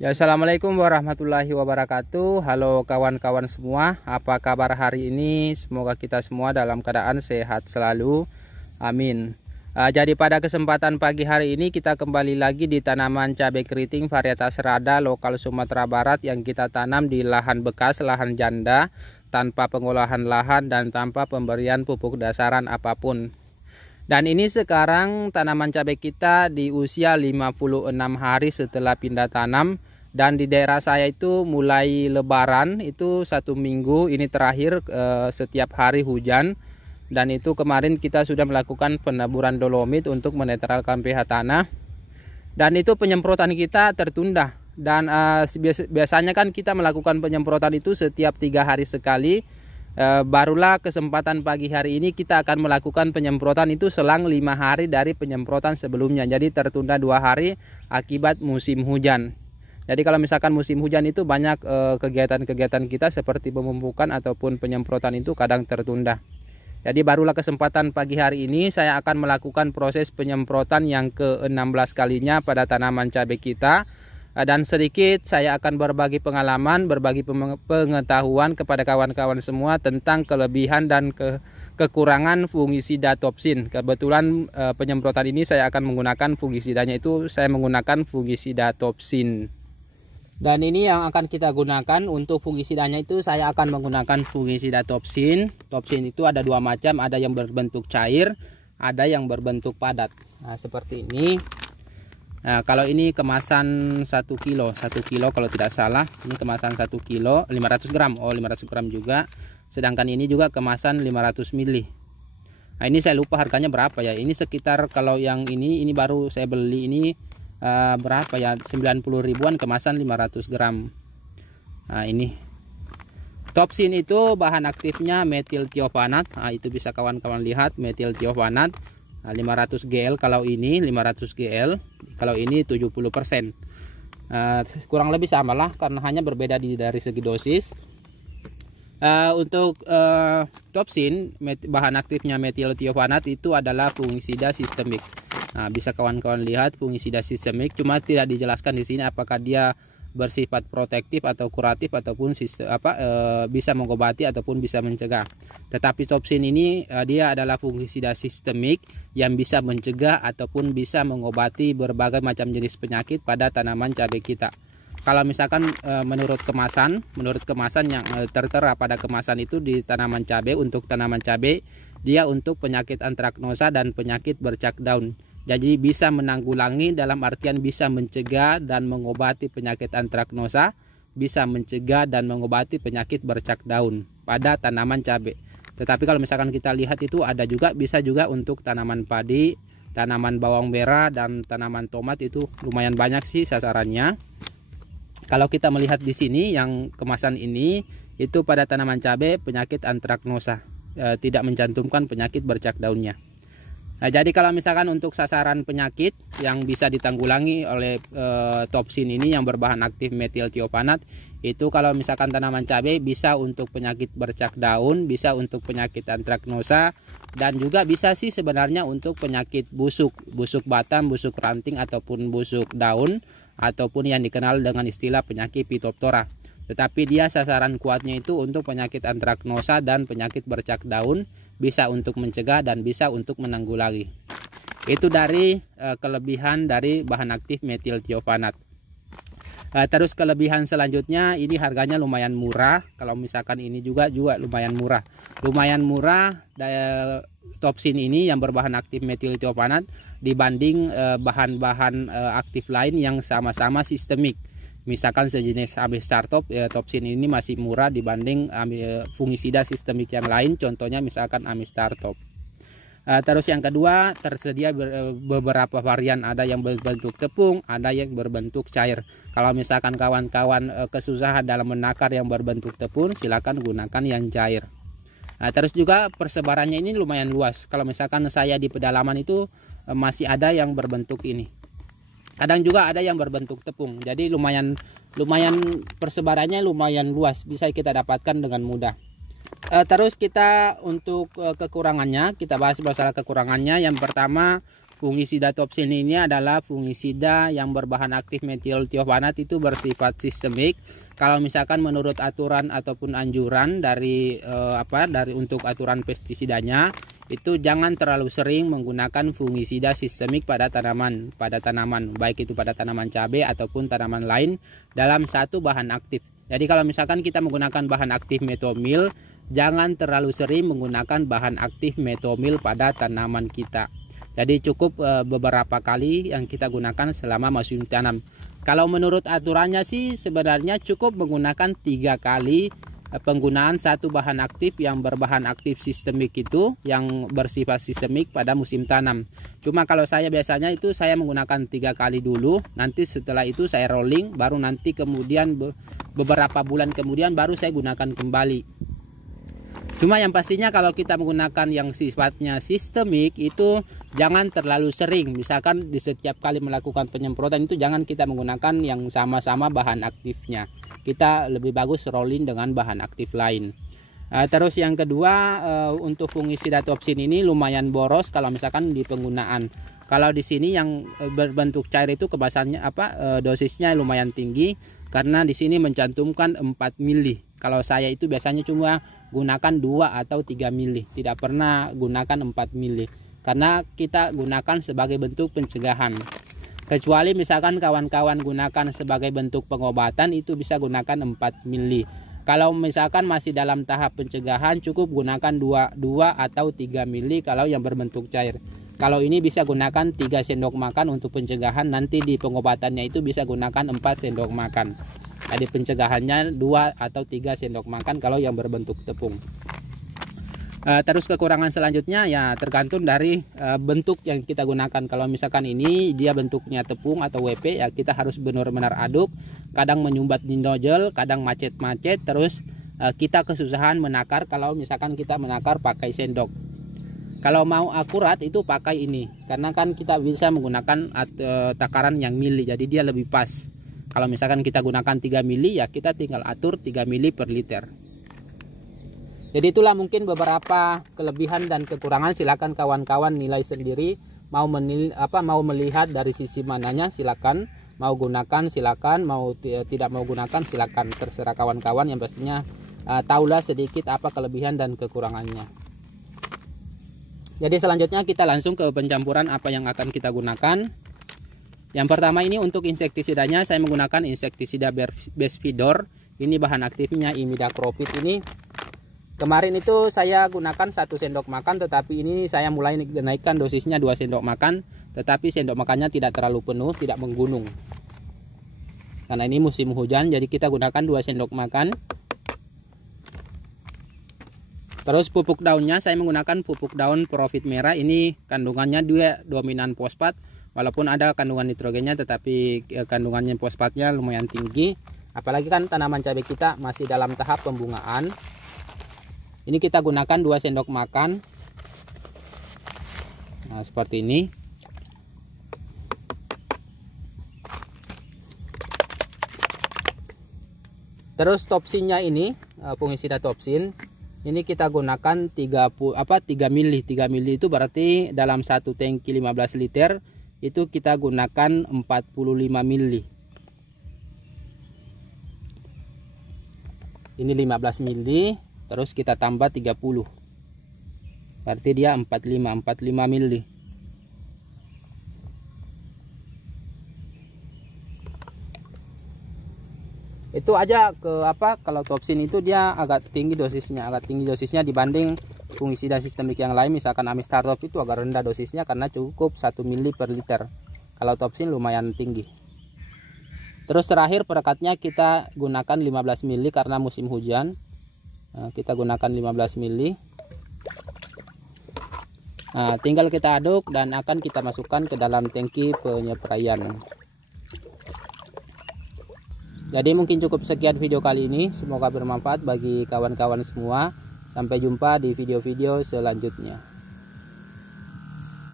Ya, assalamualaikum warahmatullahi wabarakatuh. Halo kawan-kawan semua, apa kabar hari ini? Semoga kita semua dalam keadaan sehat selalu, amin. Jadi pada kesempatan pagi hari ini kita kembali lagi di tanaman cabai keriting varietas Rada lokal Sumatera Barat yang kita tanam di lahan bekas, lahan janda, tanpa pengolahan lahan dan tanpa pemberian pupuk dasaran apapun. Dan ini sekarang tanaman cabai kita di usia 56 hari setelah pindah tanam. Dan di daerah saya itu mulai lebaran itu 1 minggu ini terakhir setiap hari hujan. Dan itu kemarin kita sudah melakukan penaburan dolomit untuk menetralkan pH tanah. Dan itu penyemprotan kita tertunda. Dan biasanya kan kita melakukan penyemprotan itu setiap 3 hari sekali. Barulah kesempatan pagi hari ini kita akan melakukan penyemprotan itu selang 5 hari dari penyemprotan sebelumnya. Jadi tertunda 2 hari akibat musim hujan. Jadi kalau misalkan musim hujan itu banyak kegiatan-kegiatan kita seperti pemupukan ataupun penyemprotan itu kadang tertunda. Jadi barulah kesempatan pagi hari ini saya akan melakukan proses penyemprotan yang ke-16 kalinya pada tanaman cabai kita. Dan sedikit saya akan berbagi pengalaman, berbagi pengetahuan kepada kawan-kawan semua tentang kelebihan dan kekurangan fungisida Topsin. Kebetulan penyemprotan ini saya akan menggunakan fungisidanya itu saya menggunakan fungisida Topsin. Dan ini yang akan kita gunakan untuk fungisidanya itu saya akan menggunakan fungisida Topsin. Topsin itu ada 2 macam, ada yang berbentuk cair, ada yang berbentuk padat. Nah, seperti ini. Nah, kalau ini kemasan 1 kilo kalau tidak salah. Ini kemasan 1 kilo 500 gram. Oh, 500 gram juga. Sedangkan ini juga kemasan 500 ml. Nah, ini saya lupa harganya berapa ya. Ini sekitar kalau yang ini baru saya beli ini berapa ya, 90 ribuan kemasan 500 gram. Nah, ini Topsin itu bahan aktifnya metil tiofanat. Nah, itu bisa kawan-kawan lihat metil tiofanat. Nah, 500 gl kalau ini 500 gl, kalau ini 70%. Kurang lebih sama lah karena hanya berbeda dari segi dosis. Untuk Topsin bahan aktifnya metil tiofanat itu adalah fungisida sistemik. Nah, bisa kawan-kawan lihat fungisida sistemik, cuma tidak dijelaskan di sini apakah dia bersifat protektif atau kuratif ataupun bisa mengobati ataupun bisa mencegah. Tetapi Topsin ini dia adalah fungisida sistemik yang bisa mencegah ataupun bisa mengobati berbagai macam jenis penyakit pada tanaman cabai kita. Kalau misalkan menurut kemasan yang tertera pada kemasan itu di tanaman cabai, untuk tanaman cabai dia untuk penyakit antraknosa dan penyakit bercak daun. Jadi bisa menanggulangi dalam artian bisa mencegah dan mengobati penyakit antraknosa, bisa mencegah dan mengobati penyakit bercak daun pada tanaman cabai. Tetapi kalau misalkan kita lihat itu ada juga bisa juga untuk tanaman padi, tanaman bawang merah dan tanaman tomat, itu lumayan banyak sih sasarannya. Kalau kita melihat di sini yang kemasan ini itu pada tanaman cabai penyakit antraknosa, tidak mencantumkan penyakit bercak daunnya. Nah, jadi kalau misalkan untuk sasaran penyakit yang bisa ditanggulangi oleh Topsin ini yang berbahan aktif metil tiofanat, itu kalau misalkan tanaman cabai bisa untuk penyakit bercak daun, bisa untuk penyakit antraknosa, dan juga bisa sih sebenarnya untuk penyakit busuk batang, busuk ranting ataupun busuk daun, ataupun yang dikenal dengan istilah penyakit Phytophthora. Tetapi dia sasaran kuatnya itu untuk penyakit antraknosa dan penyakit bercak daun, bisa untuk mencegah dan bisa untuk menanggulangi. Itu dari kelebihan dari bahan aktif metil tiofanat. Terus kelebihan selanjutnya, ini harganya lumayan murah. Kalau misalkan ini juga lumayan murah. Topsin ini yang berbahan aktif metil tiofanat dibanding bahan-bahan aktif lain yang sama-sama sistemik. Misalkan sejenis Amistartop, Topsin ini masih murah dibanding fungisida sistemik yang lain, contohnya misalkan Amistartop. Terus yang kedua, tersedia beberapa varian, ada yang berbentuk tepung, ada yang berbentuk cair. Kalau misalkan kawan-kawan kesusahan dalam menakar yang berbentuk tepung, silakan gunakan yang cair. Terus juga persebarannya ini lumayan luas. Kalau misalkan saya di pedalaman itu masih ada yang berbentuk ini. Kadang juga ada yang berbentuk tepung. Jadi lumayan persebarannya lumayan luas, bisa kita dapatkan dengan mudah. Terus kita untuk kekurangannya, kita bahas masalah kekurangannya. Yang pertama, Fungisida Topsin ini adalah fungisida yang berbahan aktif metil tiofanat, itu bersifat sistemik. Kalau misalkan menurut aturan ataupun anjuran dari untuk aturan pestisidanya, itu jangan terlalu sering menggunakan fungisida sistemik pada tanaman, baik itu pada tanaman cabai ataupun tanaman lain dalam satu bahan aktif. Jadi kalau misalkan kita menggunakan bahan aktif metomil, jangan terlalu sering menggunakan bahan aktif metomil pada tanaman kita. Jadi cukup beberapa kali yang kita gunakan selama musim tanam. Kalau menurut aturannya sih sebenarnya cukup menggunakan 3 kali penggunaan satu bahan aktif yang berbahan aktif sistemik, itu yang bersifat sistemik pada musim tanam. Cuma kalau saya biasanya itu saya menggunakan 3 kali dulu, nanti setelah itu saya rolling, baru nanti kemudian beberapa bulan kemudian baru saya gunakan kembali. Cuma yang pastinya kalau kita menggunakan yang sifatnya sistemik itu jangan terlalu sering. Misalkan di setiap kali melakukan penyemprotan itu jangan kita menggunakan yang sama-sama bahan aktifnya. Kita lebih bagus rolling dengan bahan aktif lain. Terus yang kedua, untuk fungisida Topsin ini lumayan boros kalau misalkan di penggunaan. Kalau di sini yang berbentuk cair itu kemasannya dosisnya lumayan tinggi karena di sini mencantumkan 4 mili. Kalau saya itu biasanya cuma gunakan 2 atau 3 mili, tidak pernah gunakan 4 mili karena kita gunakan sebagai bentuk pencegahan. Kecuali misalkan kawan-kawan gunakan sebagai bentuk pengobatan, itu bisa gunakan 4 mili. Kalau misalkan masih dalam tahap pencegahan, cukup gunakan 2 atau 3 mili kalau yang berbentuk cair. Kalau ini bisa gunakan 3 sendok makan untuk pencegahan, nanti di pengobatannya itu bisa gunakan 4 sendok makan. Jadi pencegahannya 2 atau 3 sendok makan kalau yang berbentuk tepung. Terus kekurangan selanjutnya ya tergantung dari bentuk yang kita gunakan. Kalau misalkan ini dia bentuknya tepung atau WP, ya kita harus benar-benar aduk. Kadang menyumbat di nozzle, kadang macet-macet. Terus kita kesusahan menakar kalau misalkan kita menakar pakai sendok. Kalau mau akurat itu pakai ini, karena kan kita bisa menggunakan takaran yang mili, jadi dia lebih pas. Kalau misalkan kita gunakan 3 mili, ya kita tinggal atur 3 mili per liter. Jadi itulah mungkin beberapa kelebihan dan kekurangan. Silakan kawan-kawan nilai sendiri. Mau melihat dari sisi mananya silakan. Mau gunakan silakan, mau tidak mau gunakan silakan. Terserah kawan-kawan, yang pastinya tahulah sedikit apa kelebihan dan kekurangannya. Jadi selanjutnya kita langsung ke pencampuran apa yang akan kita gunakan. Yang pertama ini untuk insektisidanya saya menggunakan insektisida Bespidor. Ini bahan aktifnya imidacloprid ini. Kemarin itu saya gunakan 1 sendok makan, tetapi ini saya mulai naikkan dosisnya 2 sendok makan. Tetapi sendok makannya tidak terlalu penuh, tidak menggunung. Karena ini musim hujan, jadi kita gunakan 2 sendok makan. Terus pupuk daunnya saya menggunakan pupuk daun Profit Merah. Ini kandungannya dia dominan fosfat. Walaupun ada kandungan nitrogennya, tetapi kandungannya fosfatnya lumayan tinggi. Apalagi kan tanaman cabai kita masih dalam tahap pembungaan. Ini kita gunakan 2 sendok makan. Nah, seperti ini. Terus topsinnya ini, fungisida Topsin. Ini kita gunakan 3 mili. 3 mili itu berarti dalam satu tangki 15 liter. Itu kita gunakan 45 mili. Ini 15 mili, terus kita tambah 30. Berarti dia 45 mili. Itu aja kalau Topsin itu dia agak tinggi dosisnya dibanding fungisida sistemik yang lain. Misalkan Amistartop itu agak rendah dosisnya karena cukup 1 mili per liter. Kalau Topsin lumayan tinggi. Terus terakhir perekatnya kita gunakan 15 mili karena musim hujan. Nah, kita gunakan 15 mili. Nah, tinggal kita aduk dan akan kita masukkan ke dalam tangki penyepraian. Jadi mungkin cukup sekian video kali ini. Semoga bermanfaat bagi kawan-kawan semua. Sampai jumpa di video-video selanjutnya.